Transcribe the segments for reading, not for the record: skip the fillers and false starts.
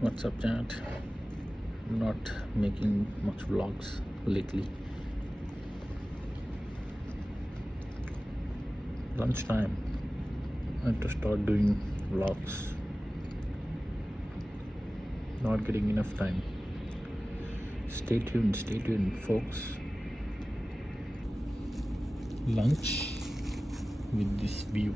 What's up, chat? Not making much vlogs lately. Lunchtime. I have to start doing vlogs. Not getting enough time. Stay tuned, folks. Lunch with this view.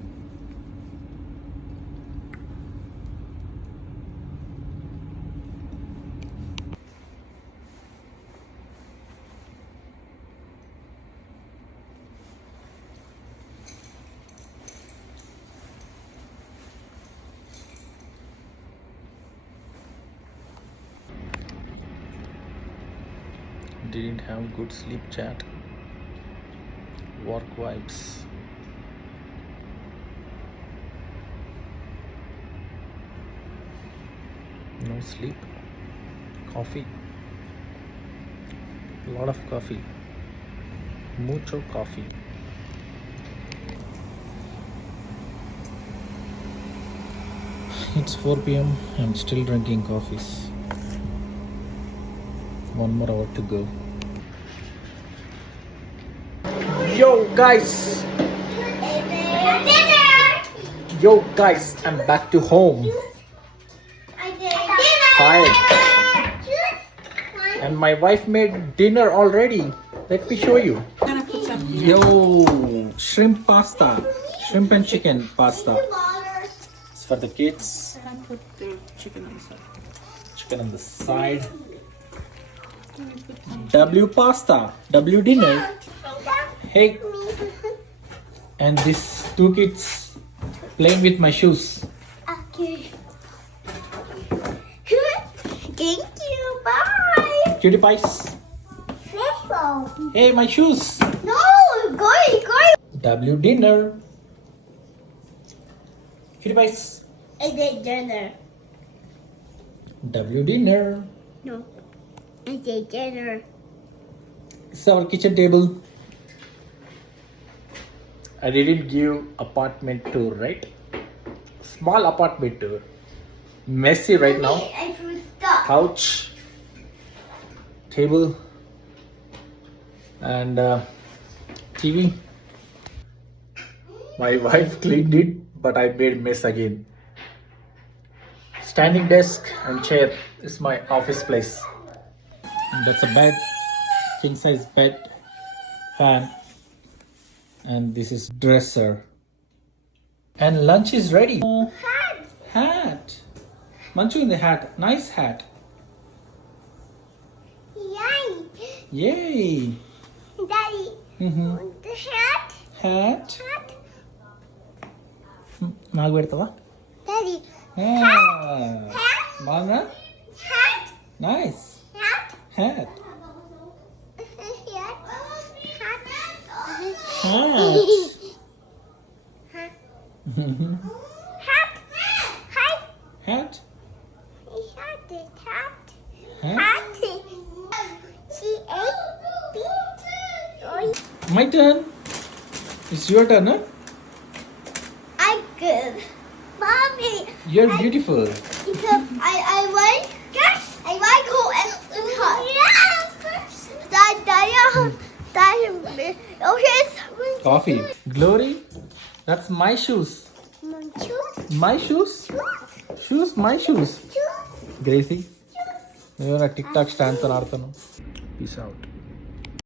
Didn't have good sleep, chat. Work vibes. No sleep. Coffee. A lot of coffee. Mucho coffee. It's 4 p.m. I'm still drinking coffees. 1 more hour to go. Yo guys! Yo guys, I'm back to home. Tired. And my wife made dinner already. Let me show you. Yo, shrimp pasta. Shrimp and chicken pasta. It's for the kids. And I put the chicken on the side. Chicken on the side. W pasta. W dinner. Hey. And these two kids playing with my shoes. Okay. Thank you. Bye. Cutie pies. Hey, my shoes. No, go. W dinner. Cutie pies. I did dinner. W dinner. No, I did dinner. This is our kitchen table. I didn't give apartment tour, right? Small apartment tour. Messy right now. I forgot. Couch, table, and TV. My wife cleaned it, but I made mess again. Standing desk and chair is my office place. And that's a bed, king size bed, fan, and this is dresser. And lunch is ready. Hat. Manchu in the hat. Nice hat. Yay. Yay. Daddy. Mm-hmm. The hat. Hat. Hat. Magbertava. Daddy. Ah. Hat. Maga. Hat. Nice. Hat. Hat. Hat. Hat. Hat. Hat. Hat. Hat. Hat. Hat. She ate. My turn. It's your turn, huh? I'm good. Mommy. You're beautiful. Because I like go and okay. Coffee. Glory. That's my shoes. My shoes. Shoes. My shoes. Gracie. You're a TikTok stand. Peace out.